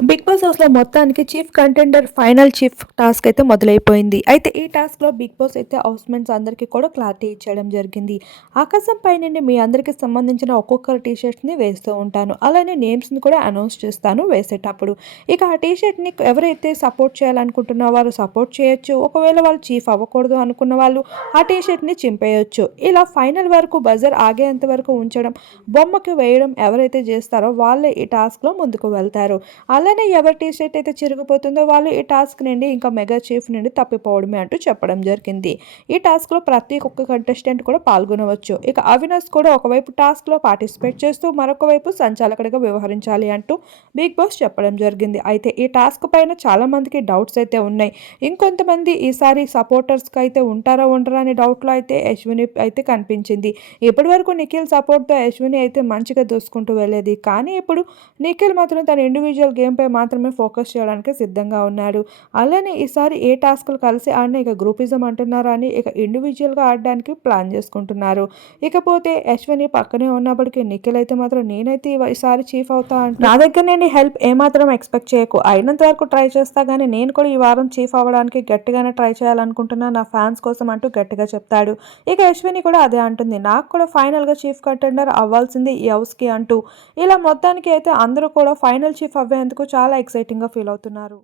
Big boss హౌస్‌లో మొత్తానికి chief contender final chief task అయితే మొదలైపోయింది. అయితే ఈ టాస్క్‌లో బిగ్ బాస్ అయితే హౌస్‌మేట్స్ అందరికీ కూడా క్లారిటీ ఇచ్చేయడం జరిగింది. ఆకాశం పైనుండి మీ అందరికి సంబంధించిన ఒక్కొక్కరి టీ షర్ట్స్‌ని వేస్తూ ఉంటాను. అలానే నేమ్స్‌ని కూడా అనౌన్స్ చేస్తాను వేసేటప్పుడు. ఇక ఆ టీ షర్ట్‌ని ఎవరైతే సపోర్ట్ చేయాలనుకుంటున్న వారు సపోర్ట్ చేయొచ్చు. ఒకవేళ వాళ్ళు చీఫ్ అవ్వకూడదు అనుకున్న వాళ్ళు ఆ టీ షర్ట్‌ని చింపేయొచ్చు. ఇలా ఫైనల్ వరకు బజర్ ఆగేంత వరకు ఉంచడం, బొమ్మకి వేయడం ఎవరైతే చేస్తారో వాళ్ళే ఈ టాస్క్‌లో ముందుకు వెళ్తారు. అలానే ఎవరి టీ షర్ట్ అయితే చిరిగిపోతుందో వాళ్ళు ఈ టాస్క్ నుండి ఇంకా మెగా చీఫ్ నుండి తప్పిపోవడమే అంటూ చెప్పడం జరిగింది. ఈ టాస్క్‌లో ప్రతి ఒక్క కంటెస్టెంట్ కూడా పాల్గొనవచ్చు. ఇక అవినాష్ కూడా ఒకవైపు టాస్క్‌లో పార్టిసిపేట్ చేస్తూ మరొక వైపు సంచాలకుడిగా వ్యవహరించాలి అంటూ బిగ్ బాస్ చెప్పడం జరిగింది. అయితే ఈ టాస్క్ పైన చాలా మందికి డౌట్స్ అయితే ఉన్నాయి. ఇంకొంతమంది ఈసారి సపోర్టర్స్‌కి అయితే ఉంటారా ఉండరా అనే డౌట్‌లో అయితే అశ్విని అయితే కనిపించింది. ఇప్పటివరకు నిఖిల్ సపోర్ట్‌తో అశ్విని అయితే మంచిగా దూసుకుంటూ వెళ్ళేది. కానీ ఇప్పుడు నిఖిల్ మాత్రం తన ఇండివిజువల్ గేమ్‌పై మాత్రమే ఫోకస్ చేయడానికి సిద్ధంగా ఉన్నాడు. అలానే ఈసారి ఏ టాస్క్‌లు కలిసి ఆడినా ఇక గ్రూపిజం అంటున్నారా అని ఇక ఇండివిజువల్‌గా ఆడడానికి ప్లాన్ చేసుకుంటున్నారు. ఇకపోతే అశ్విని పక్కనే ఉన్నప్పటికీ నిఖిల్ అయితే మాత్రం నేనైతే ఈసారి చీఫ్ అవుతా అంటూ నా దగ్గర నుండి హెల్ప్ ఏమాత్రం ఎక్స్‌పెక్ట్ చేయకు. అయినంత వరకు ట్రై చేస్తా గానీ నేను కూడా ఈ వారం చీఫ్ అవ్వడానికి గట్టిగానే ట్రై చేయాలనుకుంటున్నా నా ఫ్యాన్స్ కోసం అంటూ గట్టిగా చెప్తాడు. ఇక అశ్విని కూడా అదే అంటుంది. నాకు కూడా ఫైనల్‌గా చీఫ్ కంటెండర్ అవ్వాల్సింది ఈ హౌస్‌కి అంటూ. ఇలా మొత్తానికి అయితే అందరూ కూడా ఫైనల్ చీఫ్ అవ్వేందుకు చాలా ఎక్సైటింగ్‌గా ఫీల్ అవుతున్నారు.